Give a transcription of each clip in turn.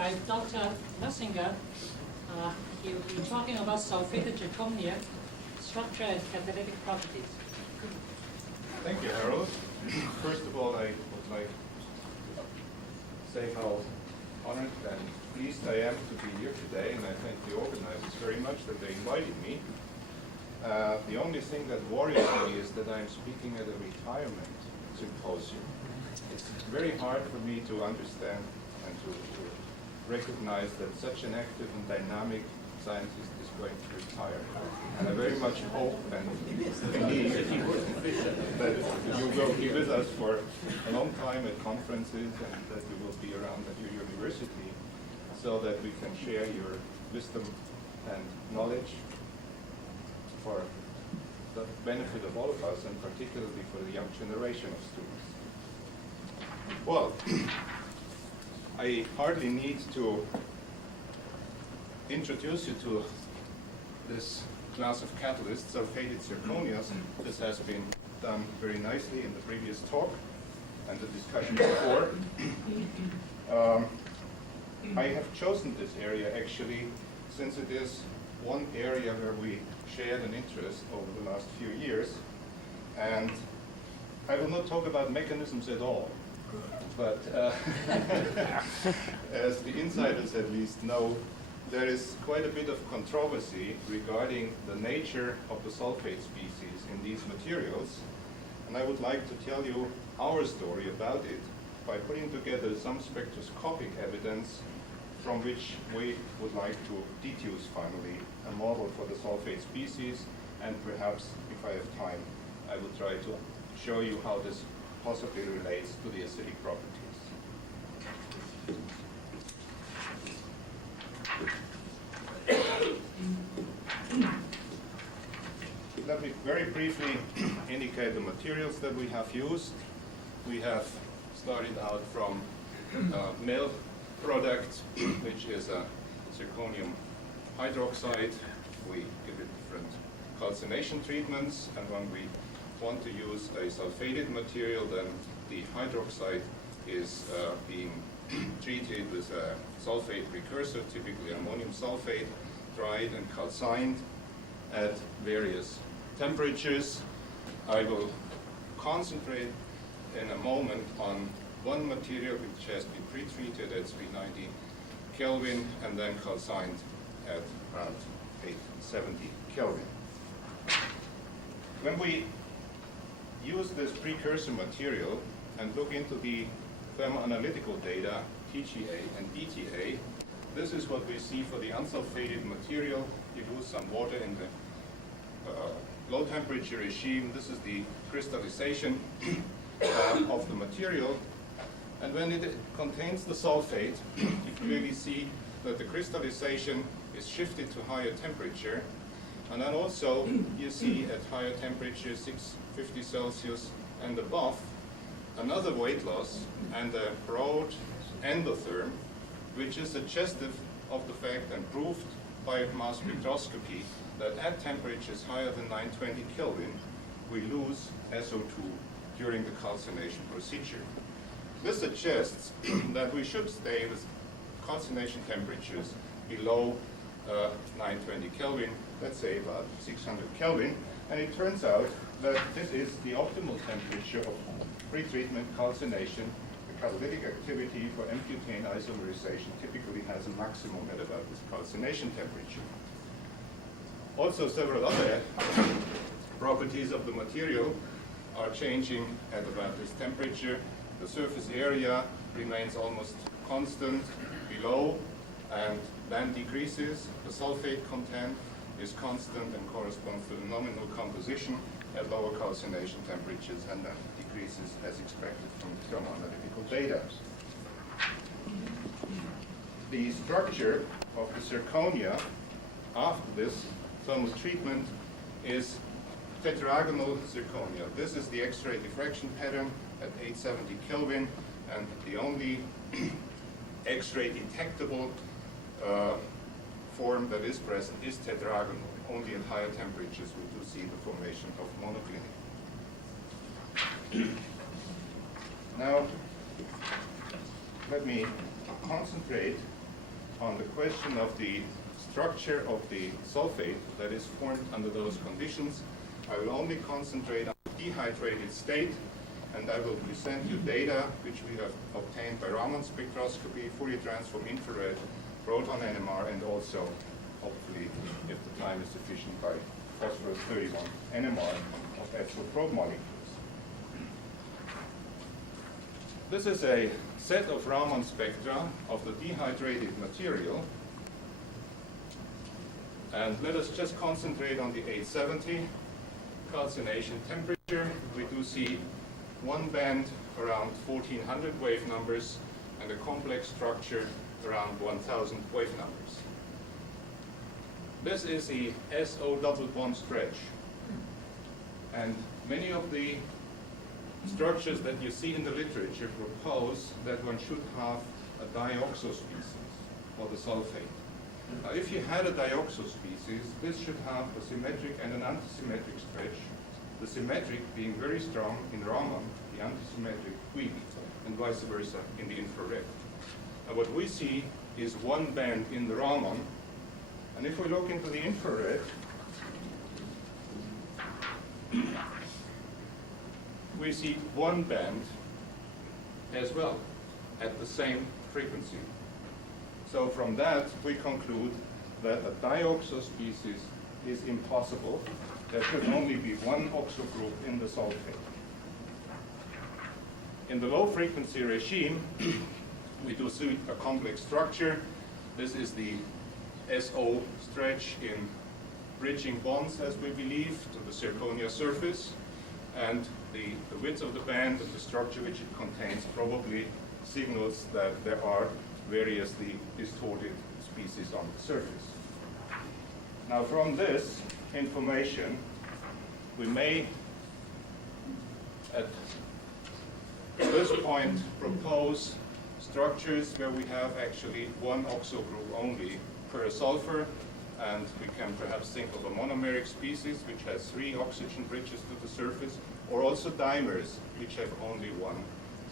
by Dr. Knowzinger. He will be talking about sulfated zirconia, structure and catalytic properties. Thank you, Harold. First of all, I would like to say how honored and pleased I am to be here today, and I thank the organizers very much that they invited me. The only thing that worries me is that I'm speaking at a retirement symposium. It's very hard for me to understand and to recognize that such an active and dynamic scientist is going to retire. And I very much hope and believe that you will be with us for a long time at conferences and that you will be around at your university so that we can share your wisdom and knowledge for the benefit of all of us, and particularly for the young generation of students. Well, I hardly need to introduce you to this class of catalysts, sulfated zirconias. This has been done very nicely in the previous talk and the discussion before. I have chosen this area actually since it is one area where we shared an interest over the last few years, and I will not talk about mechanisms at all, but as the insiders at least know, there is quite a bit of controversy regarding the nature of the sulfate species in these materials, and I would like to tell you our story about it by putting together some spectroscopic evidence from which we would like to deduce finally a model for the sulfate species, and perhaps, if I have time, I will try to show you how this possibly relates to the acidic properties. Let me very briefly indicate the materials that we have used. We have started out from mill product, which is a zirconium hydroxide. We give it different calcination treatments, and when we want to use a sulfated material, then the hydroxide is being treated with a sulfate precursor, typically ammonium sulfate, dried and calcined at various temperatures. I will concentrate in a moment on one material which has been pre-treated at 390 Kelvin and then calcined at around 870 Kelvin. When we use this precursor material and look into the thermoanalytical data, TGA and DTA, this is what we see for the unsulfated material. You lose some water in the low temperature regime. This is the crystallization of the material. And when it contains the sulfate, you clearly see that the crystallization is shifted to higher temperature. And then also you see at higher temperature, 650 Celsius and above, another weight loss and a broad endotherm, which is suggestive of the fact and proved by mass spectroscopy that at temperatures higher than 920 Kelvin, we lose SO2 during the calcination procedure. This suggests that we should stay with calcination temperatures below 920 Kelvin, let's say about 600 Kelvin, and it turns out that this is the optimal temperature of pretreatment calcination. The catalytic activity for M-butane isomerization typically has a maximum at about this calcination temperature. Also, several other properties of the material are changing at about this temperature. The surface area remains almost constant below and then decreases. The sulfate content is constant and corresponds to the nominal composition at lower calcination temperatures and then decreases as expected from the thermoanalytical data. The structure of the zirconia after this thermal treatment is tetragonal zirconia. This is the X-ray diffraction pattern at 870 Kelvin, and the only X-ray detectable form that is present is tetragonal. Only at higher temperatures we do see the formation of monoclinic. Now, let me concentrate on the question of the structure of the sulfate that is formed under those conditions. I will only concentrate on the dehydrated state, and I will present you data which we have obtained by Raman spectroscopy, Fourier transform infrared, proton NMR, and also, hopefully, if the time is sufficient, by phosphorus 31 NMR of actual probe molecules. This is a set of Raman spectra of the dehydrated material. And let us just concentrate on the 870 calcination temperature. We do see one band around 1400 wave numbers and a complex structure around 1000 wave numbers. This is the SO double bond stretch. And many of the structures that you see in the literature propose that one should have a dioxo species for the sulfate. Now, if you had a dioxo species, this should have a symmetric and an antisymmetric stretch, the symmetric being very strong in Raman, the antisymmetric weak, and vice versa in the infrared. Now, what we see is one band in the Raman, and if we look into the infrared, we see one band as well at the same frequency. So from that, we conclude that a dioxo species is impossible. There should only be one oxo group in the sulfate. In the low frequency regime, we do see a complex structure. This is the SO stretch in bridging bonds, as we believe, to the zirconia surface. And the width of the band and the structure which it contains probably signals that there are variously distorted species on the surface. Now, from this information, we may, at this point, propose structures where we have actually one oxo group only per sulfur, and we can perhaps think of a monomeric species which has 3 oxygen bridges to the surface, or also dimers which have only one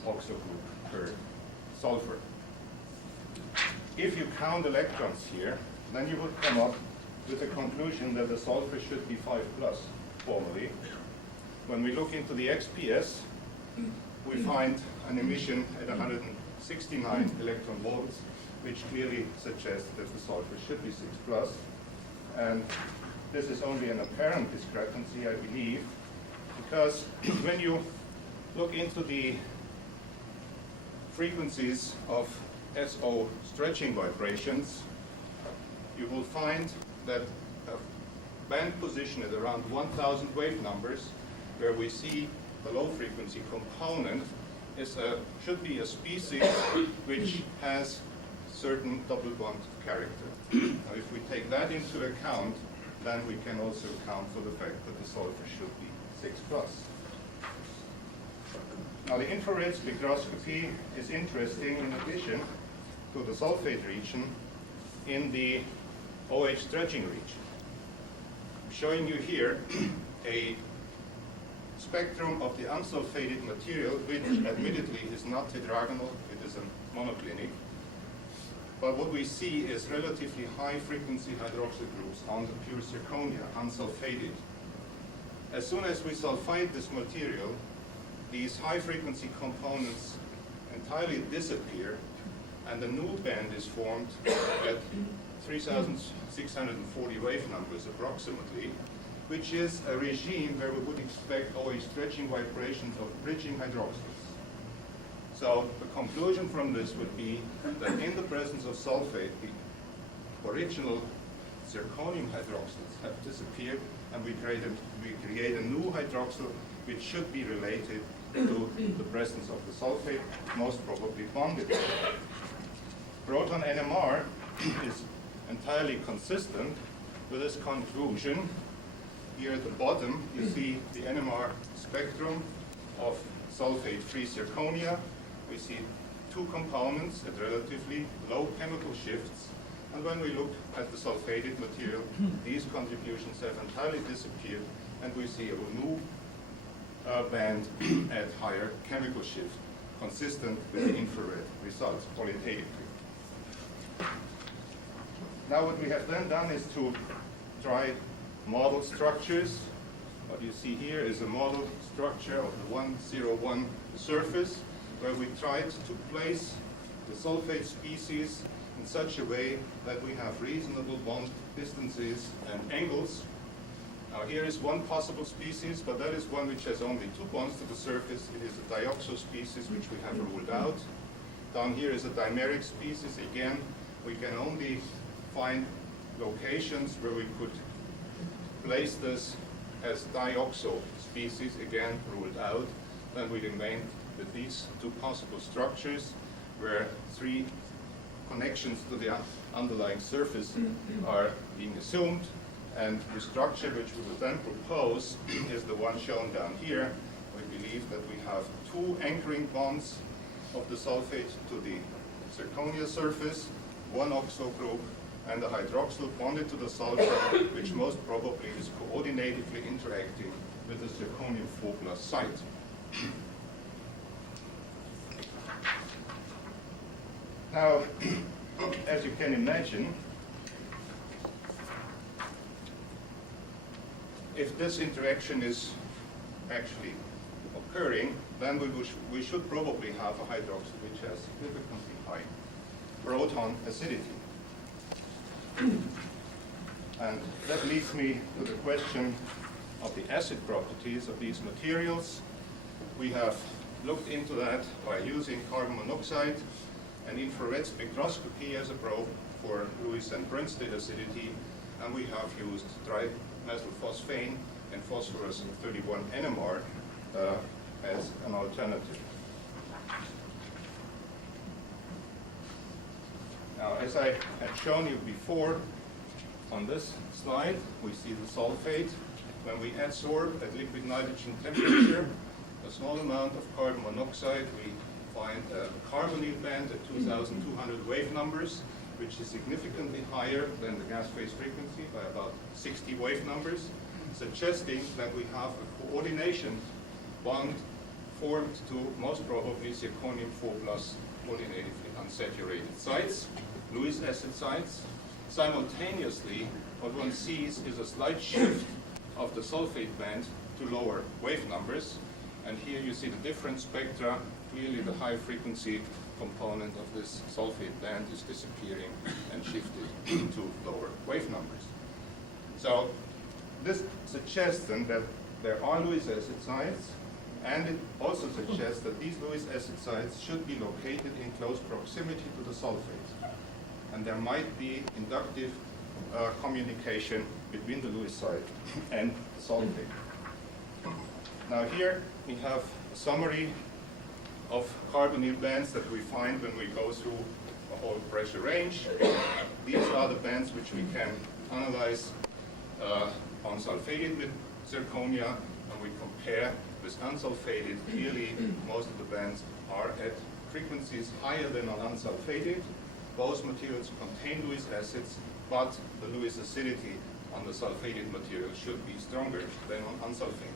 oxo group per sulfur. If you count electrons here, then you would come up with the conclusion that the sulfur should be 5+ formally. When we look into the XPS, we find an emission at 169 electron volts, which clearly suggests that the sulfur should be 6+. And this is only an apparent discrepancy, I believe, because when you look into the frequencies of SO stretching vibrations, you will find that a band position at around 1000 wave numbers, where we see the low frequency component, should be a species which has certain double bond character. Now, if we take that into account, then we can also account for the fact that the sulfur should be 6+. Now, the infrared spectroscopy is interesting in addition to the sulfate region in the OH stretching region. I'm showing you here a spectrum of the unsulfated material, which admittedly is not tetragonal, it is a monoclinic. But what we see is relatively high frequency hydroxyl groups on the pure zirconia, unsulfated. As soon as we sulfide this material, these high frequency components entirely disappear, and a new band is formed at 3,640 wave numbers approximately, which is a regime where we would expect OH stretching vibrations of bridging hydroxyls. So the conclusion from this would be that in the presence of sulfate, the original zirconium hydroxyls have disappeared, and we create a new hydroxyl which should be related to the presence of the sulfate, most probably bonded. Proton NMR is entirely consistent with this conclusion. Here at the bottom, you see the NMR spectrum of sulfate-free zirconia. We see 2 components at relatively low chemical shifts. And when we look at the sulfated material, these contributions have entirely disappeared, and we see a new band at higher chemical shift, consistent with the infrared results qualitatively. Now what we have then done is to try model structures. What you see here is a model structure of the 101 surface, where we tried to place the sulfate species in such a way that we have reasonable bond distances and angles. Now here is one possible species, but that is one which has only 2 bonds to the surface. It is a dioxo species, which we have ruled out. Down here is a dimeric species. Again, we can only find locations where we could place this as dioxo species, again ruled out. Then we remain with these 2 possible structures, where 3 connections to the underlying surface are being assumed. And the structure which we would then propose is the one shown down here. We believe that we have 2 anchoring bonds of the sulfate to the zirconia surface, 1 oxo group, and a hydroxyl bonded to the sulfur, which most probably is coordinatively interacting with the zirconium 4+ site. Now, as you can imagine, if this interaction is actually occurring, then we should probably have a hydroxyl which has significantly high proton acidity. And that leads me to the question of the acid properties of these materials. We have looked into that by using carbon monoxide and infrared spectroscopy as a probe for Lewis and Brønsted acidity, and we have used trimethylphosphane and phosphorus 31 NMR as an alternative. Now, as I had shown you before, on this slide, we see the sulfate. When we adsorb at liquid nitrogen temperature a small amount of carbon monoxide, we find a carbonyl band at 2,200 wave numbers, which is significantly higher than the gas phase frequency by about 60 wave numbers, suggesting that we have a coordination bond formed to most probably zirconium 4+ polynatively unsaturated sites, Lewis acid sites. Simultaneously, what one sees is a slight shift of the sulfate band to lower wave numbers, and here you see the different spectra. Clearly the high frequency component of this sulfate band is disappearing and shifted to lower wave numbers. So this suggests then that there are Lewis acid sites, and it also suggests that these Lewis acid sites should be located in close proximity to the sulfate. And there might be inductive communication between the Lewis site and the sulfate. Now here we have a summary of carbonyl bands that we find when we go through a whole pressure range. These are the bands which we can analyze unsulfated with zirconia, and we compare with unsulfated. Clearly, most of the bands are at frequencies higher than on unsulfated. Both materials contain Lewis acids, but the Lewis acidity on the sulfated material should be stronger than on unsulfated.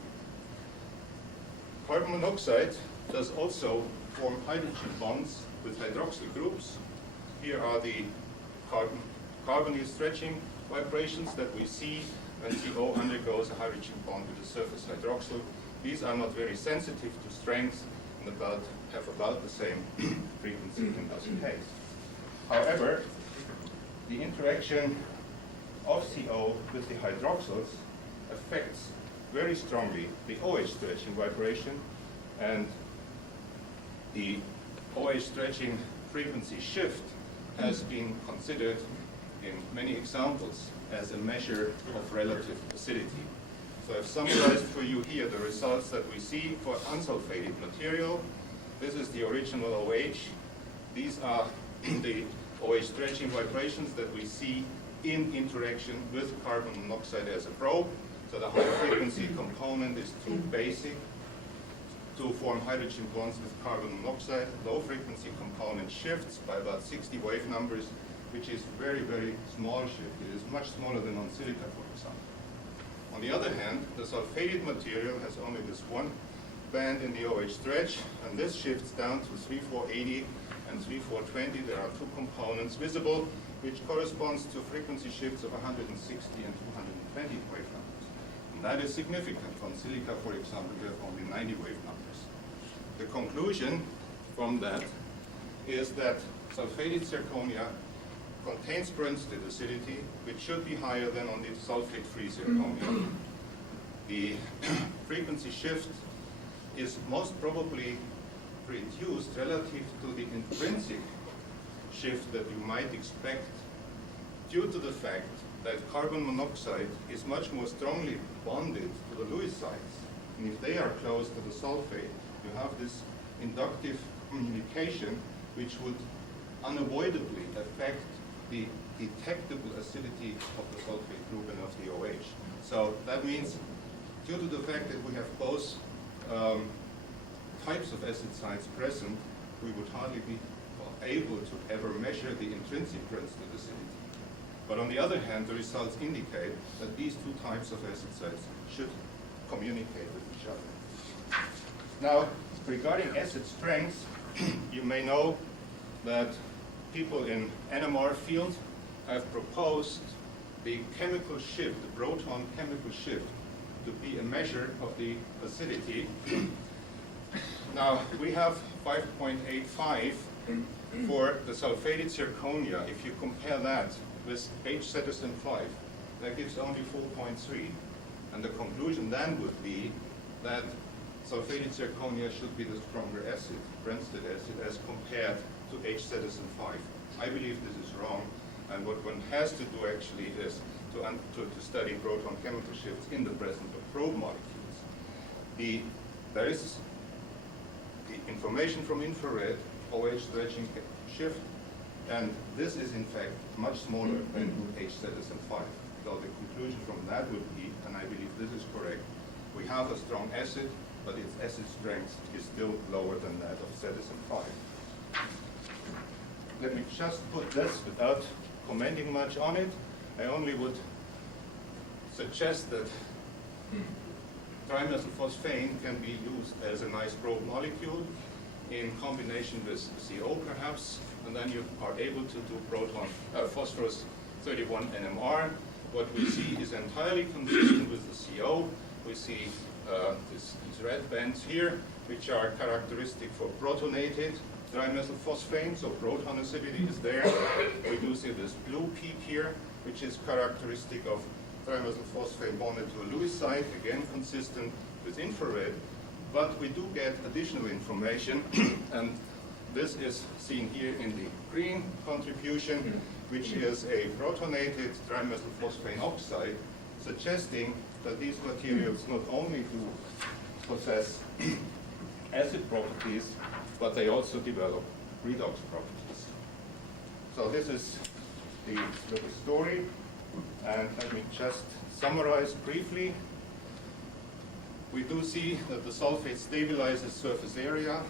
Carbon monoxide does also form hydrogen bonds with hydroxyl groups. Here are the carbonyl stretching vibrations that we see when CO undergoes a hydrogen bond with the surface hydroxyl. These are not very sensitive to strength and have about the same frequency in this case. However, the interaction of CO with the hydroxyls affects very strongly the OH stretching vibration, and the OH stretching frequency shift has been considered in many examples as a measure of relative acidity. So I've summarized for you here the results that we see for unsulfated material. This is the original OH. These are the OH stretching vibrations that we see in interaction with carbon monoxide as a probe. So the high frequency component is too basic to form hydrogen bonds with carbon monoxide. Low frequency component shifts by about 60 wave numbers, which is very, very small shift. It is much smaller than on silica, for example. On the other hand, the sulfated material has only this one band in the OH stretch, and this shifts down to 3,480 and 3420, there are two components visible, which corresponds to frequency shifts of 160 and 220 wave numbers. And that is significant. On silica, for example, we have only 90 wave numbers. The conclusion from that is that sulfated zirconia contains Brønsted acidity, which should be higher than on the sulfate-free zirconia. The frequency shift is most probably reduced relative to the intrinsic shift that you might expect due to the fact that carbon monoxide is much more strongly bonded to the Lewis sites. And if they are close to the sulfate, you have this inductive communication which would unavoidably affect the detectable acidity of the sulfate group and of the OH. So that means, due to the fact that we have both types of acid sites present, we would hardly be able to ever measure the intrinsic Brønsted acidity. But on the other hand, the results indicate that these two types of acid sites should communicate with each other. Now, regarding acid strength, you may know that people in NMR field have proposed the chemical shift, the proton chemical shift, to be a measure of the acidity. Now, we have 5.85 for the sulfated zirconia. If you compare that with H-cetizen-5, that gives only 4.3. And the conclusion then would be that sulfated zirconia should be the stronger acid, Brønsted acid, as compared to H-cetizen-5. I believe this is wrong, and what one has to do actually is to study proton chemical shifts in the presence of probe molecules. There is the information from infrared, OH stretching shift, and this is in fact much smaller than H-cetizen-5. So the conclusion from that would be, and I believe this is correct, we have a strong acid, but its acid strength is still lower than that of cetizen-5. Let me just put this without commenting much on it. I only would suggest that trimethylphosphane can be used as a nice probe molecule in combination with CO perhaps, and then you are able to do proton phosphorus 31 NMR. What we see is entirely consistent with the CO. We see these red bands here, which are characteristic for protonated trimethylphosphane, so proton acidity is there. We do see this blue peak here, which is characteristic of trimethylphosphane bonded to a Lewis site, again consistent with infrared. But we do get additional information, and this is seen here in the green contribution, which is a protonated trimethylphosphane oxide, suggesting that these materials not only do possess acid properties, but they also develop redox properties. So this is the little story, and let me just summarize briefly. We do see that the sulfate stabilizes surface area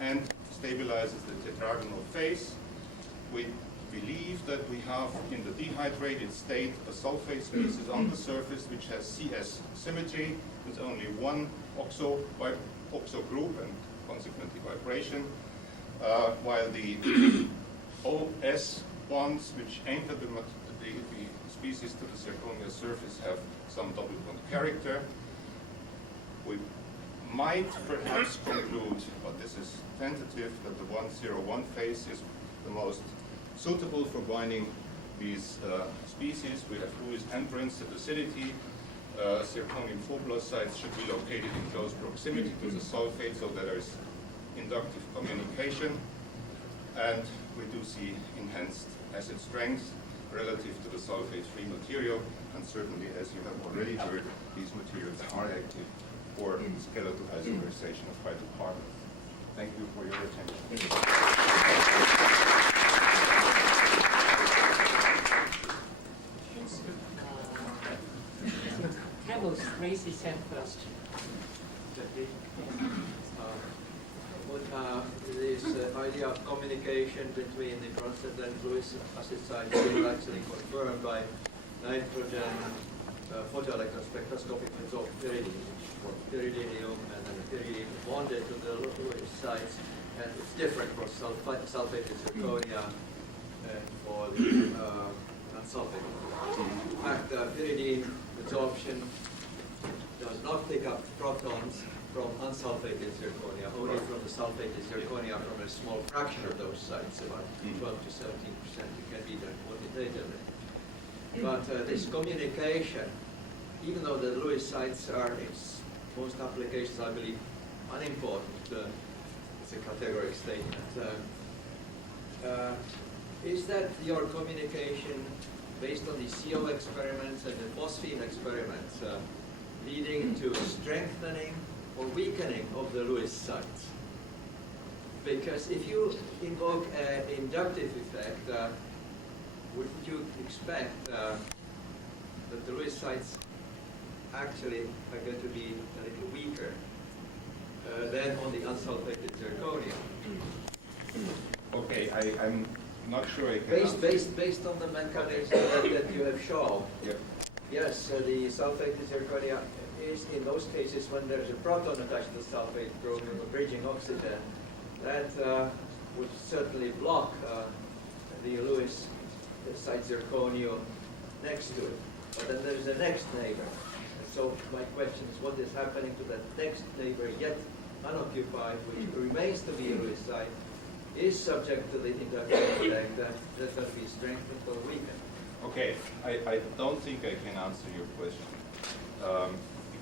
and stabilizes the tetragonal phase. We believe that we have, in the dehydrated state, a sulfate species on the surface which has CS symmetry with only one oxo group and consequently vibration, while the OS bonds which anchor the species to the zirconia surface have some double bond character. We might perhaps conclude, but this is tentative, that the 101 phase is the most suitable for binding these species. We have Lewis and Brønsted acidity. Zirconium 4+ sites should be located in close proximity to the sulfate so that there is inductive communication. And we do see enhanced acid strength relative to the sulfate-free material. And certainly, as you have already heard, these materials are active for skeletal isomerization of hydrocarbons. Thank you for your attention. Helmut raised his hand first. This idea of communication between the Brønsted and Lewis acid sites is actually confirmed by nitrogen photoelectron spectroscopic method of pyridinium and then pyridine bonded to the Lewis sites. and it's different for sulfated zirconia and for the unsulfated. In fact, pyridine absorption does not pick up protons from unsulfated zirconia, only from the sulfated zirconia from a small fraction of those sites, about 12 to 17%. It can be done quantitatively. But this communication, even though the Lewis sites are in most applications, I believe, unimportant, it's a categorical statement. Is that your communication based on the CO experiments and the phosphine experiments leading to strengthening or weakening of the Lewis sites? Because if you invoke an inductive effect, wouldn't you expect that the Lewis sites actually are going to be a little weaker than on the unsulfated zirconia? Okay, I'm not sure I can Based on the mechanism that you have shown, Yep. yes, the sulfated zirconia is in those cases when there's a proton attached to the sulfate group, a bridging oxygen, that would certainly block the Lewis site zirconium next to it. But then there's a next neighbor. And so my question is, what is happening to that next neighbor yet unoccupied, which remains to be a Lewis site, is subject to the inductive effect that's going to be strengthened or weakened? Okay, I don't think I can answer your question.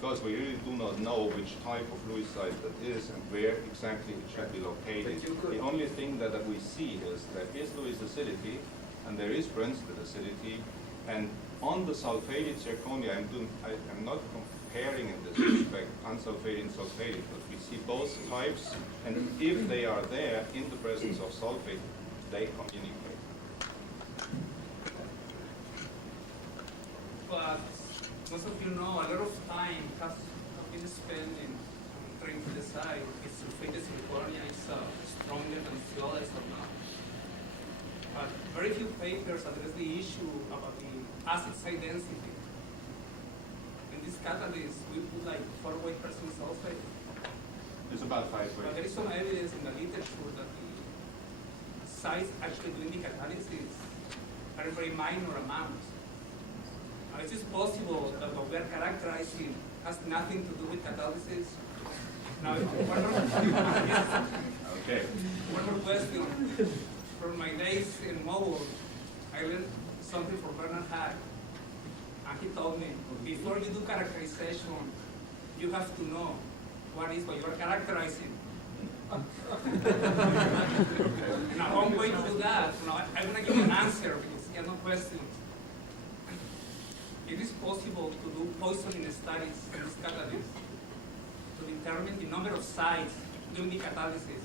Because we really do not know which type of Lewis site that is and where exactly it should be located. But The only thing that we see is there is Lewis acidity and there is Brønsted acidity, and on the sulfated zirconia, I'm not comparing in this respect unsulfated and sulfated, but we see both types, and if they are there in the presence of sulfate, they communicate. But most of you know a lot of time has been spent in trying to decide if sulfated zirconia is stronger than the others or not. But very few papers address the issue about the acid site density. In this catalyst, we put like 4% sulfate. It's about 5 But there is some evidence in the literature that the sites actually doing the catalysis are very minor amounts. Is it possible that what we are characterizing has nothing to do with catalysis? Now, one more question. From my days in Mobile, I learned something from Bernard Hack. And he told me, before you do characterization, you have to know what you are characterizing. Now, one way to do that, I want to give you an answer because you have no question. It is possible to do poisoning studies in this catalyst to determine the number of sites doing the catalysis.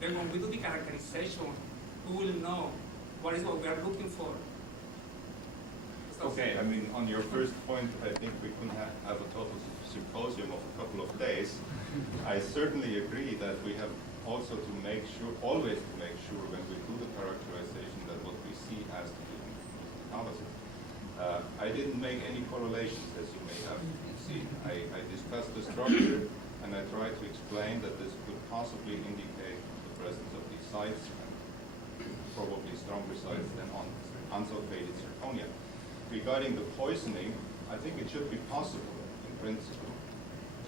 Then when we do the characterization, we will know what is what we are looking for. Okay, I mean, on your first point, I think we can have a total symposium of a couple of days. I certainly agree that we have also to make sure, always to make sure when we do the characterization that what we see has to be in analysis. I didn't make any correlations, as you may have seen. I discussed the structure, and I tried to explain that this could possibly indicate the presence of these sites, and probably stronger sites than on unsulfated zirconia. Regarding the poisoning, I think it should be possible, in principle,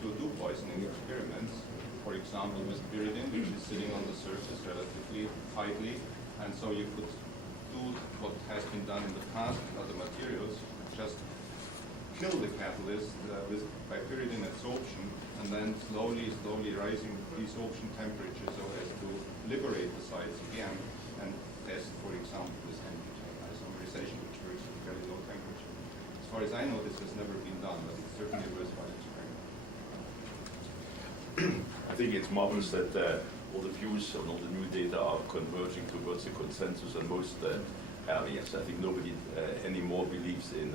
to do poisoning experiments, for example, with pyridine, which is sitting on the surface relatively tightly, and so you could do what has been done in the past with other materials, just kill the catalyst by pyridine adsorption, and then slowly rising desorption temperature so as to liberate the sites again, and test, for example, this isomerization, which works at very low temperature. As far as I know, this has never been done, but it's certainly a worthwhile experiment. I think it's marvelous that all the views and all the new data are converging towards a consensus on most areas. I think nobody anymore believes in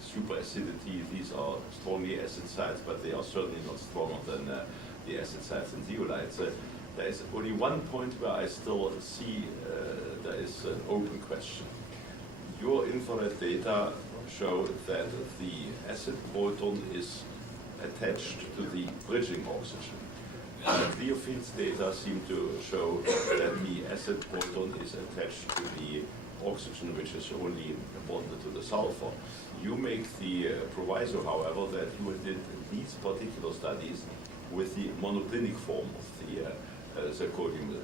super acidity. These are strongly acid sites, but they are certainly not stronger than the acid sites in zeolites. There is only one point where I still see there is an open question. Your infrared data show that the acid proton is attached to the bridging oxygen. clear fields data seem to show that the acid proton is attached to the oxygen, which is only bonded to the sulfur. You make the proviso, however, that you did these particular studies with the monoclinic form of the zirconium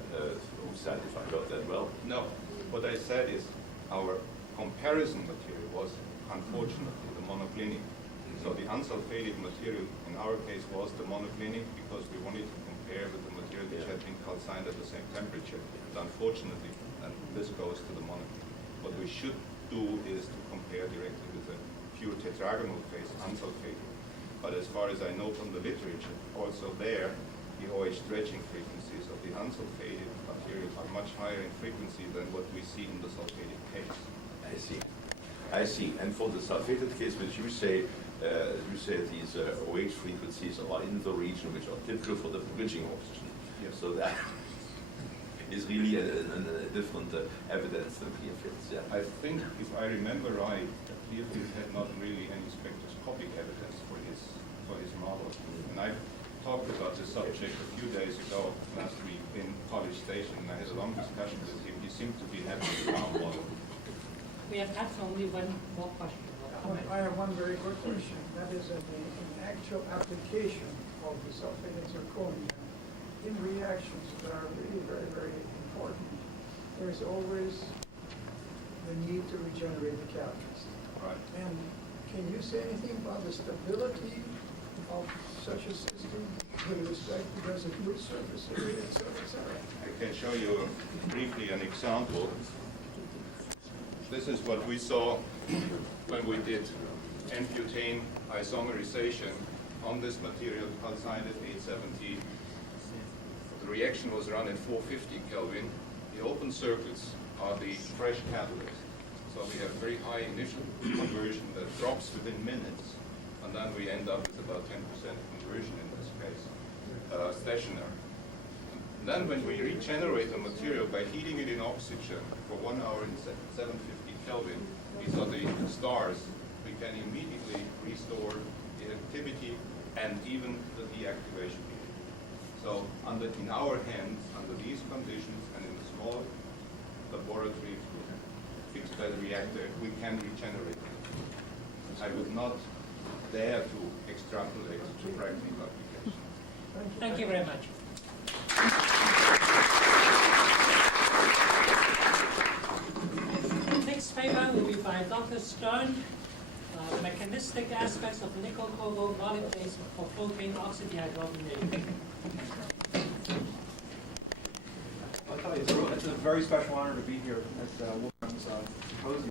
oxide, if I got that well. No, what I said is our comparison material was, unfortunately, the monoclinic. So the unsulfated material in our case was the monoclinic because we wanted to compare with the material which had been calcined at the same temperature. But unfortunately, and this goes to the monoclinic. What we should do is to compare directly with the pure tetragonal phase, unsulfated. But as far as I know from the literature, also there, the OH dredging frequencies of the unsulfated material are much higher in frequency than what we see in the sulfated case. I see. I see. And for the sulfated case, which you say these OH frequencies are in the region which are typical for the bridging oxygen. Yes. So that is really a different evidence than clear fields. Yeah. I think, if I remember right, Clearfield had not really any spectroscopic evidence for his model. And I talked about this subject a few days ago, last week, in College Station, and I had a long discussion with him. He seemed to be happy with our model. We have time for only one more question. I have one very quick question. That is, in actual application of the sulfated zirconia in reactions that are really very, very important, there's always the need to regenerate the catalyst. Right. And can you say anything about the stability of such a system with respect to residue surface area, et cetera, et cetera? I can show you briefly an example. This is what we saw when we did N-butane isomerization on this material, calcined at 870. The reaction was run at 450 Kelvin. The open circuits are the fresh catalyst. So we have very high initial conversion that drops within minutes, and then we end up with about 10% conversion in this case, stationary. Then when we regenerate the material by heating it in oxygen for 1 hour in 750 Kelvin, these are the stars, we can immediately restore the activity and even the deactivation period. So in our hands, under these conditions and in a small laboratory fixed bed reactor, we can regenerate it. I would not dare to extrapolate to practical application. Thank you very much. The next paper will be by Dr. Stern, Mechanistic Aspects of Nickel Cobalt Molecules for Propane Oxidehydrogenation. I'll tell you, it's a very special honor to be here at Wolfgang's symposium.